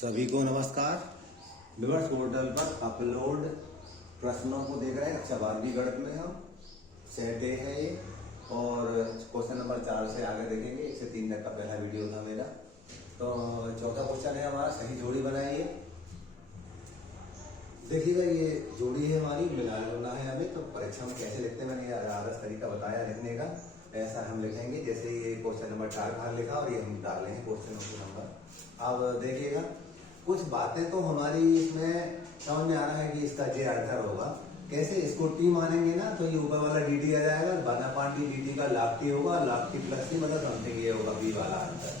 सभी को नमस्कार। विवर्स पोर्टल पर अपलोड प्रश्नों को देख रहे हैं। अच्छा 12वीं गणित में हम सेट ए है ये, और क्वेश्चन नंबर 4 से आगे देखेंगे। 1 से 3 तक का पहला वीडियो था मेरा। तो चौथा क्वेश्चन है हमारा, सही जोड़ी बनाइए। देखिएगा ये जोड़ी है हमारी, मिलाना है हमें। तो परीक्षा में कैसे लिखते हैं मैंने आदर्श तरीका बताया लिखने का, ऐसा हम लिखेंगे। जैसे ये क्वेश्चन नंबर 4 बाहर लिखा और ये हम डाल लेंगे क्वेश्चन नंबर। अब देखिएगा कुछ बातें तो हमारी इसमें समझ में आ रहा है कि इसका जे आंसर होगा। कैसे इसको टी मानेंगे ना, तो ये ऊपर वाला डी टी आ जाएगा, 1/2 डी टी का लाख टी होगा, लाख टी प्लस टी मतलब समथिंग ये होगा बी वाला आंसर।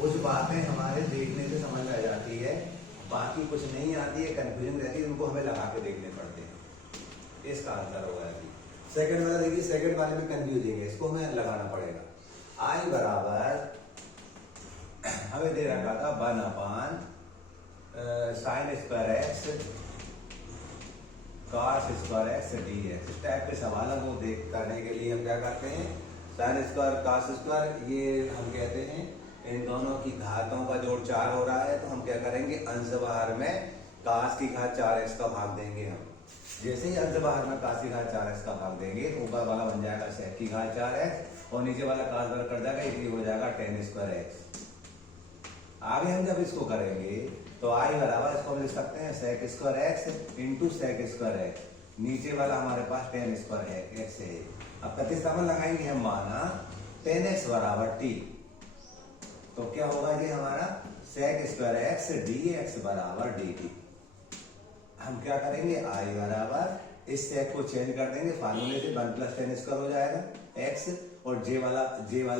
कुछ बातें हमारे देखने से समझ में आ जाती है, बाकी कुछ नहीं आती है, कंफ्यूजन रहती है, उनको हमें लगा के देखने पड़ते हैं। इसका आंसर होगा अभी। सेकंड वाला देखिए, सेकंड वाले में कंफ्यूजिंग है, इसको हमें लगाना पड़ेगा। आई बराबर हमें दे रखा था 1/sin² x cos² x dx। इस टाइप के सवालों को देख करने के लिए हम क्या करते हैं, sin² cos², ये हम कहते हैं इन दोनों की घातों का जोड़ 4 हो रहा है, तो हम क्या करेंगे, अंश बाहर में cos की घात 4x का भाग देंगे हम। जैसे ही अंश बाहर में cos की घात 4x का भाग देंगे, ऊपर वाला बन जाएगा sec की घात 4x और नीचे वाला cos वर्ग कर जाएगा, ये हो जाएगा tan² x। आगे हम जब इसको करेंगे तो आई बराबर इसको हम लिख सकते हैं sec² x into sec² x, नीचे वाला हमारे पास tan² x है। अब प्रतिस्थापन लगाएंगे हम, माना tan x बराबर t, तो क्या होगा ये हमारा sec² x dx बराबर dt। हम क्या करेंगे, आई बराबर इस sec को चेंज कर देंगे फार्मूले से, 1 + tan² हो जाएगा x, और जे वाला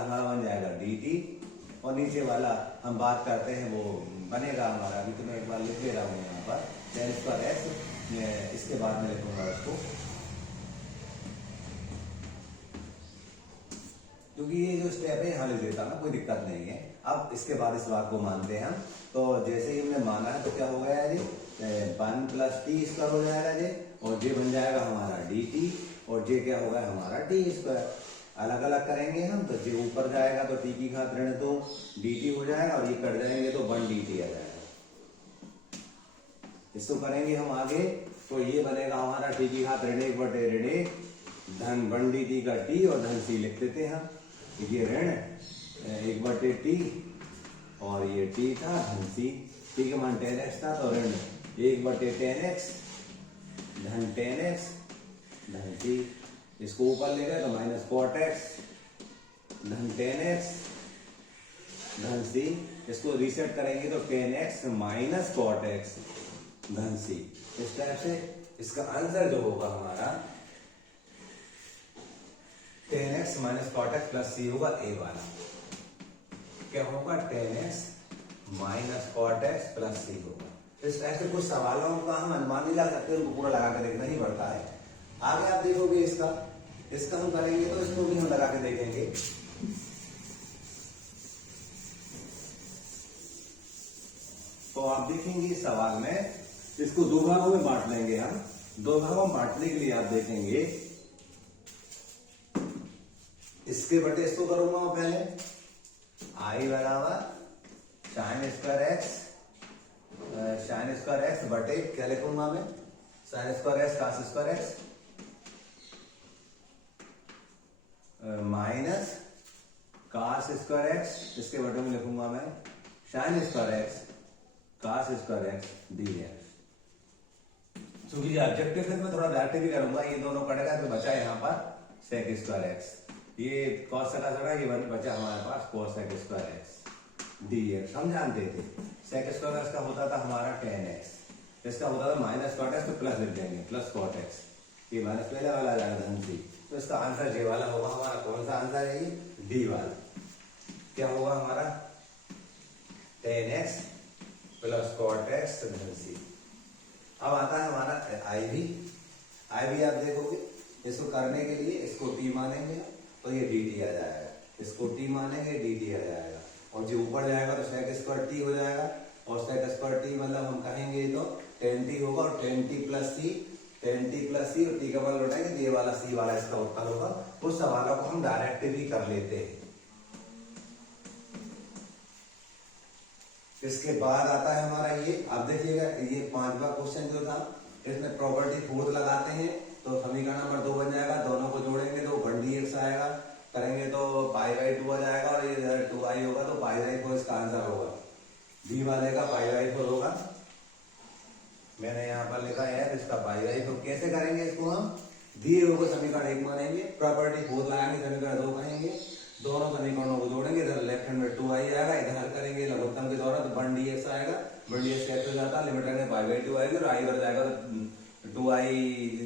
हमारा बन जाएगा dt, और नीचे वाला हम बात करते हैं वो बनेगा हमारा, अभी तो मैं एक बार लिख ले रहा हूँ यहाँ पर tan² x, इसके बाद में लिखूंगा उसको, क्योंकि ये जो स्टेप है यहाँ लिख देता ना, कोई दिक्कत नहीं है। अब इसके बाद इस बात को मानते हैं हम, तो जैसे ही हमने माना है तो क्या हो गया जी, 1 + t² हो जाएगा जी, और जे बन जाएगा हमारा dt, और जे क्या होगा हमारा t²। अलग अलग करेंगे हम, तो जे ऊपर जाएगा तो t की घात ऋण 2 dt हो जाएगा, और ये कट जाएंगे तो 1 dt आ जाएगा। इसको करेंगे हम आगे, तो ये बनेगा हमारा t की घात ऋण 1/1 धन 1 dt का t, और धन c लिख देते हैं हम। ये ऋण 1/t और ये t था धन c, t का मान tan x था, तो ऋण 1/tan x धन tan x धन c। इसको ऊपर ले गए तो -cot x धन tan x धन c। इसको रीसेट करेंगे तो tan x - cot x धन c। इस टाइप से इसका आंसर जो होगा हमारा tan x - cot x plus c होगा a वाला। क्या होगा, tan x - cot x plus c होगा। इस टाइप से कुछ सवालों का हम अनुमान नहीं लगा सकते, उनको पूरा लगा के देखना ही पड़ता है। आगे आप देखोगे इसका हम करेंगे तो इसको भी हम लगा के देखेंगे। तो आप देखेंगे इस सवाल में इसको 2 भागों में बांट लेंगे हम। 2 भागों में बांटने के लिए आप देखेंगे, इसके बटे इसको करूंगा मैं पहले, आई बराबर sin² x बटे क्या लिखूंगा मैं, sin² x cos² x minus cos² x, इसके बटे में लिखूंगा मैं sin² x cos² x dx। क्योंकि ये ऑब्जेक्टिव है, मैं थोड़ा डायरेक्ट भी करूंगा, ये दोनों कटेगा तो बचा यहाँ पर sec² x, ये cos का थोड़ा, ये बचा हमारे पास cos² x dx। हम जानते थे sec² x का होता था हमारा tan x, इसका होता था -cot x, तो प्लस लिख देंगे +cot x, ये माइनस पहले वाला आ जाएगा धन c। तो इसका आंसर जे वाला होगा हमारा। कौन सा आंसर है ये, डी वाला। क्या होगा हमारा, tan x + cot x धन c। अब आता है हमारा आई भी आप देखोगे, इसको करने के लिए इसको t मानेंगे तो ये dt आ जाएगा, इसको t मानेंगे dt आ जाएगा, और जो ऊपर जाएगा तो sec² t हो जाएगा, और sec² t मतलब हम कहेंगे तो tan t होगा, और tan t प्लस c और t का मान लौटाएंगे तो ये वाला c वाला इसका उत्तर होगा। कुछ सवालों को हम डायरेक्ट भी कर लेते हैं। इसके बाद आता है हमारा ये, अब देखिएगा ये 5वां क्वेश्चन जो था, इसमें प्रॉपर्टी फोर्थ लगाते हैं तो समीकरण नंबर 2 बन जाएगा। दोनों को जोड़ेंगे तो 1dx आएगा, करेंगे तो π/2 आ जाएगा, और ये 2i होगा तो π/4 इसका आंसर होगा। बी वाले का π/4 होगा, मैंने यहाँ पर लिखा है इसका π/4। कैसे करेंगे इसको हम, दिए हुए को समीकरण 1 मानेंगे, प्रॉपर्टी फोर्थ लगाएंगे, समीकरण 2 कहेंगे, दोनों समीकरणों को जोड़ेंगे, इधर लेफ्ट हैंड में 2i आएगा, इधर हल करेंगे लघुत्तम के द्वारा तो 1dx आएगा, 1dx कैसे हो जाता है, लिमिट रखने π/2 आएगी, और i बढ़ जाएगा तो 2i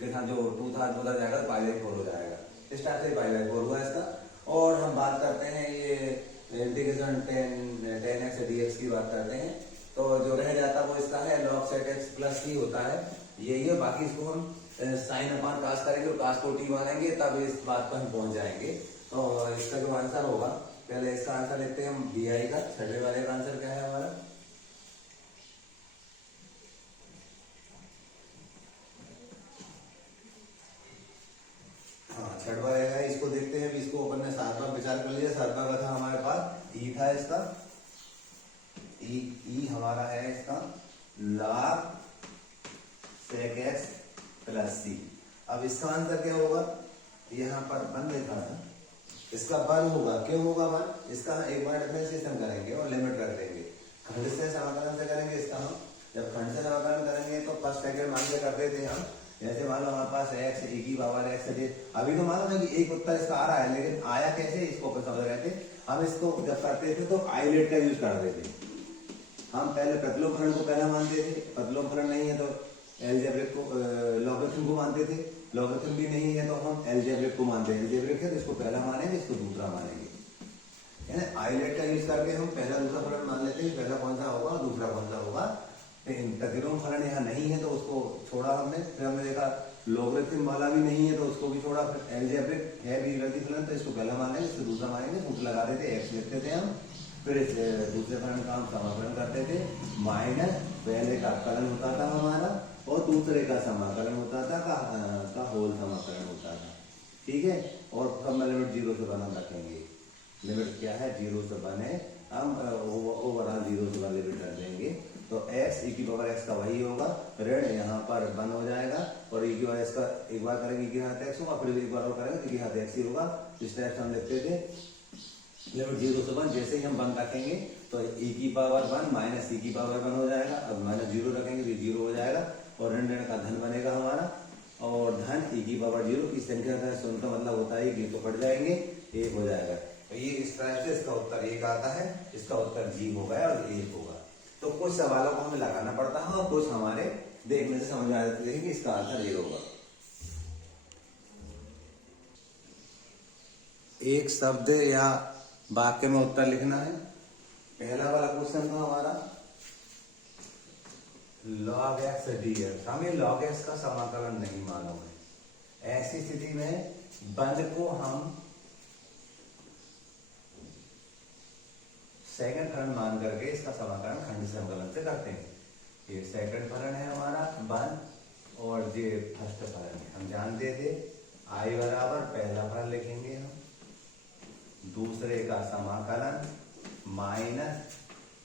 के साथ जो 2 था उधर जाएगा तो π/4 हो जाएगा। इस टाइप से π/4 हुआ इसका। और हम बात करते हैं ये इंटीग्रेशन 10x dx की बात करते हैं, तो जो रह जाता है वो इसका है log sec x plus t होता है, यही है। बाकी इसको हम साइन अपान कास करेंगे और कास को t मानेंगे, तब इस बात पर हम पहुंच जाएंगे। तो इसका जो आंसर होगा, पहले इसका आंसर लिखते हैं हम bi का, छठे वाले का आंसर क्या है हमारा, हाँ छठवा रहेगा। इसको देखते हैं, इसको अपन ने 7वां विचार कर लिया। 7वां का था हमारे पास ई था, इसका ई हमारा है इसका log sec x plus c। अब इसका आंसर क्या होगा, यहाँ पर 1 लिखा था, इसका 1 होगा। क्यों होगा 1, इसका एक बार डिफरेंशिएशन करेंगे और लिमिट रख देंगे, खंड से समाकलन से करेंगे इसका हम। जब खंड से समाकलन करेंगे तो फर्स्ट सेकंड मान के करते थे हम, जैसे मान लो हमारे पास x e की पावर x है, अभी तो मालूम है कि एक उत्तर इसका आ रहा है, लेकिन आया कैसे इसको अपन समझ रहे थे। हम इसको जब करते थे तो आइलेट का यूज करते थे, हम पहले प्रतिलोम फलन को पहला मानते थे, प्रतिलोम फलन नहीं है तो एलजेब्रिक को लॉगरिथम को मानते थे, लॉगरिथम भी नहीं है तो हम एलजेब्रिक को मानते हैं, एलजेब्रिक है तो इसको पहला मानेंगे, इसको दूसरा मानेंगे, है ना। आइलेट का यूज करके हम पहला दूसरा फलन मान लेते हैं, पहला कौन सा होगा दूसरा कौन सा होगा। प्रतिलोम फलन यहाँ नहीं है तो उसको छोड़ा हमने, फिर हमने देखा लॉगरिथम वाला भी नहीं है तो उसको भी छोड़ा, फिर एलजेब्रिक है बीजगणितीय फलन तो इसको पहला मानेंगे, इसको दूसरा मानेंगे, सूत्र लगा देते x लिखते थे हम, फिर इस दूसरे फलन का हम समाकलन करते थे, माइनस पहले का कलन होता था हमारा और दूसरे का समाकलन होता था, का होल समाकलन होता था, ठीक है। और अब लिमिट 0 से 1 हम रखेंगे, लिमिट क्या है 0 से 1 है, हम ओवरऑल 0 से 1 लिमिट रख देंगे, तो x e की पावर x का वही होगा, ऋण यहाँ पर 1 हो जाएगा, और e की पावर x का एक बार करेंगे e के हाथ x होगा, फिर एक बार और करेंगे तो e के हाथ x ही होगा। इस टाइप से हम लिखते थे लिमिट 0 से 1, जैसे ही हम 1 रखेंगे तो e की पावर 1 माइनस e की पावर 1 हो जाएगा, अब माइनस 0 रखेंगे तो 0 हो जाएगा, और ऋण ऋण का धन बनेगा हमारा, और धन e की पावर 0 की संख्या का शून्य का मतलब होता है कि तो कट जाएंगे, 1 हो जाएगा। तो ये इस तरह से इसका उत्तर 1 आता है, इसका उत्तर जी हो गया और 1 होगा। तो कुछ सवालों को हमें लगाना पड़ता है और कुछ हमारे देखने से समझ आ जाते हैं कि इसका आंसर ये होगा। एक शब्द या वाक्य में उत्तर लिखना है। पहला वाला क्वेश्चन था हमारा log x dx, हमें log x का समाकलन नहीं मालूम है, ऐसी स्थिति में बंद को हम सेकंड फलन मान करके इसका समाकलन खंड समाकलन से करते हैं। ये सेकंड फलन है हमारा 1 और ये फर्स्ट फलन है, हम जानते थे i बराबर पहला फलन लिखेंगे हम, दूसरे का समाकलन माइनस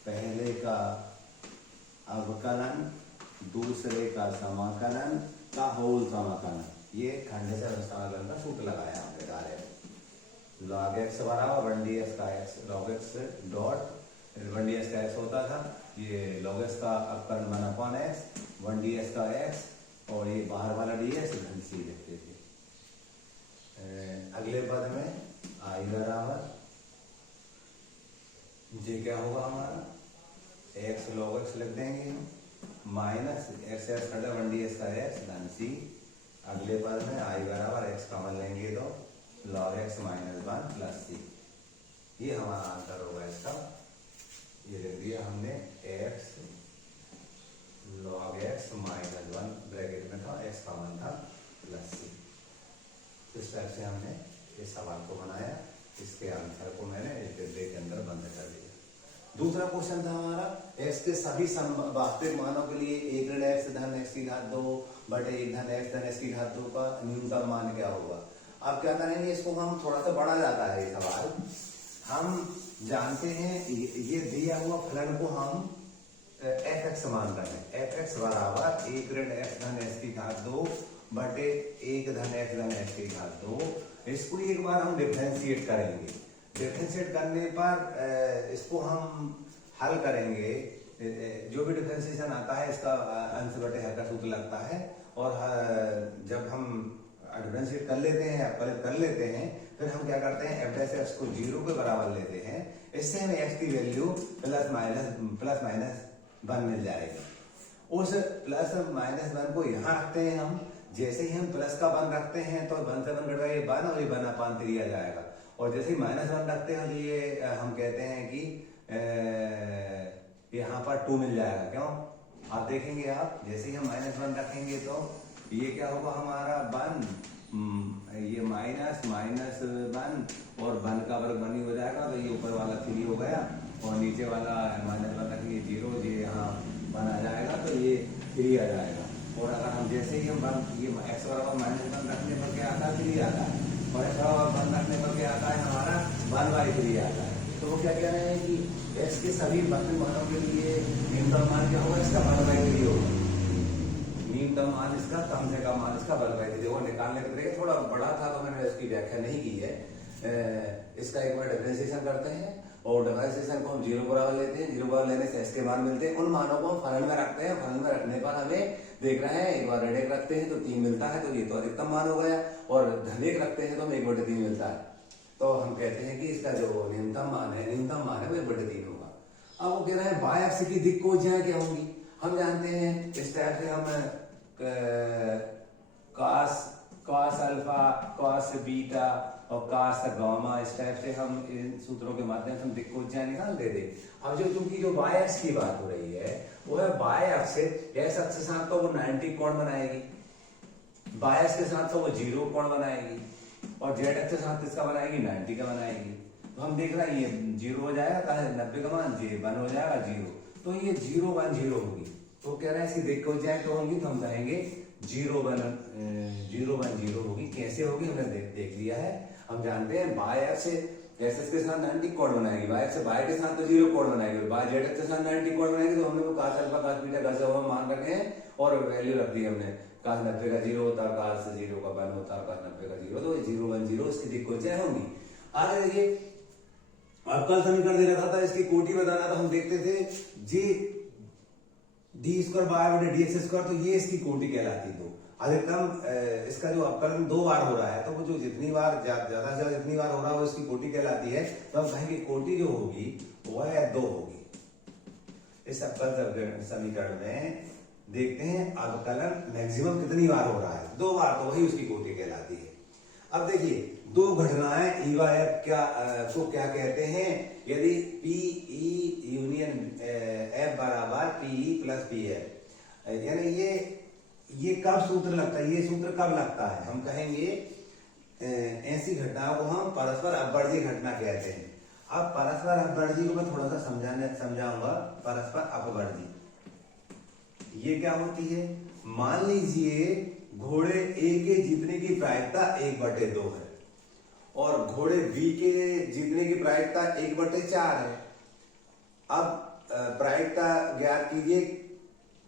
पहले का अवकलन, दूसरे का समाकलन का होल समाकलन, ये खंड से समाकलन का सूत्र लगाया हमने डायरेक्ट। log x बराबर 1ds का x, log x dot 1ds का x होता था, ये log x का अवकलन 1/x, 1ds का x, और ये बाहर वाला ds धन c लिखते थे। अगले पद में i बराबर ये क्या होगा हमारा x log x लिख देंगे माइनस x x कटा 1ds का x धन c। अगले पद में i बराबर x कॉमन लेंगे तो log x minus 1 plus c, ये हमारा आंसर होगा इसका। ये लिख दिया हमने x log x minus 1 bracket में था, x कॉमन था प्लस c। इस तरह से हमने इस सवाल को बनाया, इसके आंसर को मैंने एक डिब्बे के अंदर बंद कर दिया। दूसरा क्वेश्चन था हमारा x के सभी वास्तविक मानों के लिए 1 ऋण x धन x की घात 2 बटे 1 धन x धन x की घात 2 का न्यूनतम मान क्या होगा। अब क्या करेंगे, इसको हम थोड़ा सा बड़ा जाता है ये सवाल, हम जानते हैं ये दिया हुआ फलन को हम एफ एक्स मान रहे हैं। एफ एक्स बराबर 1 ऋण एक्स धन एक्स की घात 2 बटे 1 धन एक्स की घात 2। इसको एक बार हम डिफरेंशिएट करेंगे। डिफरेंशिएट करने पर इसको हम हल करेंगे। जो भी डिफरेंशिएशन आता है इसका अंश बटे हर का सूत्र लगता है। और जब हम डिफरेंशिएट कर लेते हैं, अपलित कर लेते हैं, फिर हम क्या करते हैं एफ डैश एक्स को 0 के बराबर लेते हैं। इससे हमें एक्स की वैल्यू प्लस माइनस 1 मिल जाएगी। उस प्लस माइनस 1 को यहाँ रखते हैं हम। जैसे ही हम प्लस का 1 रखते हैं तो 1 से 1 घटा ये 1 और ये 1 अपान 3 आ जाएगा। और जैसे ही माइनस 1 रखते हैं तो ये हम कहते हैं कि यहाँ पर 2 मिल जाएगा। क्यों? आप देखेंगे, आप जैसे ही हम माइनस 1 रखेंगे तो ये क्या होगा हमारा 1, ये माइनस 1 और 1 का वर्ग 1 ही हो जाएगा। तो ये ऊपर वाला 3 हो गया और नीचे वाला माइनस 1 रखेंगे 0, ये यहाँ 1 आ जाएगा तो ये 3 आ जाएगा। और अगर हम जैसे ही हम ये एक्स बराबर माइनस 1 रखने पर क्या आता है 3 आता है, और एक्स बराबर 1 रखने पर क्या आता है हमारा 1/3 आता है। तो वो क्या कह रहे हैं कि एक्स के सभी मानों के लिए न्यूनतम मान क्या होगा, इसका 1/3 होगा। न्यूनतम मान इसका, कम से कम मान इसका 1/3 होगा। निकालने के लिए थोड़ा बड़ा था तो मैंने इसकी व्याख्या नहीं की है। इसका एक बार डिफरेंशिएशन करते हैं और डिफरेंशिएशन को हम 0 बराबर लेते हैं। 0 बराबर लेने से एक्स के मान मिलते हैं। उन मानों को हम फलन में रखते हैं। फलन में रखने पर हमें देख रहे हैं, एक बार ऋण 1 रखते हैं तो 3 मिलता है, तो ये तो अधिकतम मान हो गया। और धन 1 रखते हैं तो हमें 1/3 मिलता है। तो हम कहते हैं कि इसका जो न्यूनतम मान है वो 1/3 होगा। अब वो कह रहे हैं बाय एक्स की दिक् कोज्याएं क्या होंगी। हम जानते हैं इस टाइप से हम कॉस अल्फा, कॉस बीटा और कॉस गामा, इस टाइप से हम इन सूत्रों के माध्यम से हम दिक् कोज्याएं निकाल देते। अब जो क्योंकि जो बाय एक्स की बात हो रही है वो है बाय एक्स से एक्स अक्ष के साथ तो वो 90 कोण बनाएगी, बाय एक्स के साथ तो वो 0 कोण बनाएगी, और जेड एक्स के साथ इसका बनाएगी 90 का बनाएगी। तो हम देख रहे हैं ये 0 हो जाएगा, 90 का मान 1 हो जाएगा 0, तो ये 0 1 0 होगी। तो कह रहे हैं इसकी देख हो जाए तो होंगी, तो हम चाहेंगे 0 1 0 होगी। कैसे होगी हमने देख लिया है। हम जानते हैं बाय एक्स से एक्स के साथ 90 कोण बनाएगी, बाय एक्स से बाय के साथ तो 0 कोण बनाएगी, बाय जेड एक्स के साथ 90 कोण बनाएगी। तो हमने वो cos alpha cos beta cos gamma मान रखे हैं और वैल्यू रख दी हमने। cos 90 का 0 होता है, cos 0 का 1 होता है, cos 90 का 0, तो 0 1 0 इसकी दिक् कोज्याएं होंगी। आगे देखिए, अब कल समीकरण दे रखा था इसकी कोटि बताना, तो हम देखते थे जी d² बाय बटे dx², तो ये इसकी कोटि कहलाती। तो अधिकतम इसका जो अवकलन 2 बार हो रहा है, तो वो जो जितनी बार ज्यादा से ज्यादा जितनी बार हो रहा है वो इसकी कोटि कहलाती है। तो हम कहेंगे कोटि जो होगी वह 2 होगी। इस अवकलन समीकरण में देखते हैं अवकलन मैक्सिमम कितनी बार हो रहा है, 2 बार, तो वही उसकी कोटि कहलाती है। अब देखिए, 2 घटनाएं ई व एफ को क्या कहते हैं। यदि पी ई यूनियन एफ बराबर P E plus P F, यानी ये कब सूत्र लगता है, ये सूत्र कब लगता है, हम कहेंगे ऐसी घटनाओं को हम परस्पर अपवर्ती घटना कहते हैं। अब परस्पर अपवर्ती को मैं थोड़ा सा समझाऊंगा। परस्पर अपवर्ती ये क्या होती है। मान लीजिए घोड़े ए के जीतने की प्रायिकता 1/2 है और घोड़े बी के जीतने की प्रायिकता 1/4 है। अब प्रायिकता ज्ञात कीजिए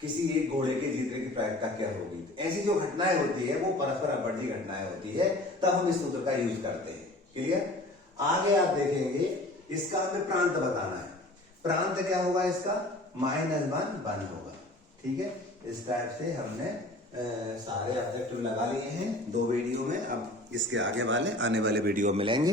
किसी एक घोड़े के जीतने की प्रायिकता क्या होगी। ऐसी जो घटनाएं होती है वो परस्पर अपवर्ती घटनाएं होती है, तब हम इस सूत्र का यूज करते हैं। क्लियर। आगे आप देखेंगे इसका हमें प्रांत बताना है। प्रांत क्या होगा इसका, -1 1 होगा। ठीक है, इस टाइप से हमने सारे ऑब्जेक्टिव लगा लिए हैं 2 वीडियो में। अब इसके आगे वाले आने वाले वीडियो मिलेंगे।